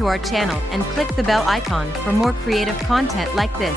to our channel and click the bell icon for more creative content like this.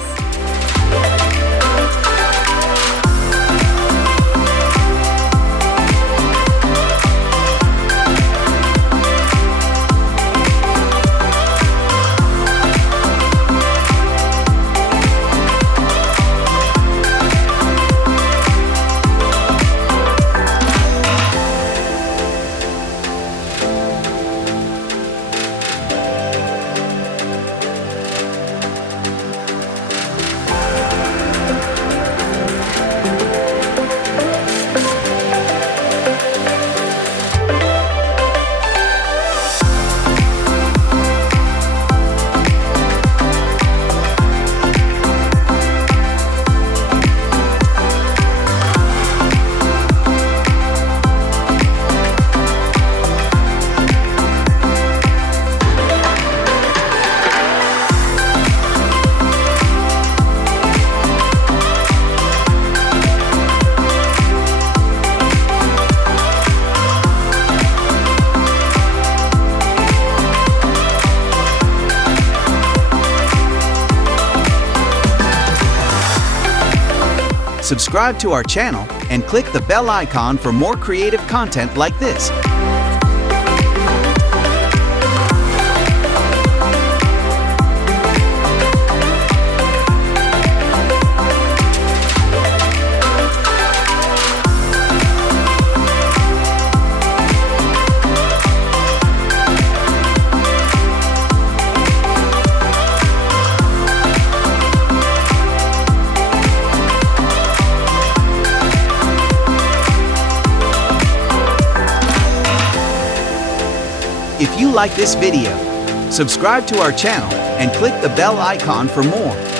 Subscribe to our channel and click the bell icon for more creative content like this. If you like this video, subscribe to our channel and click the bell icon for more.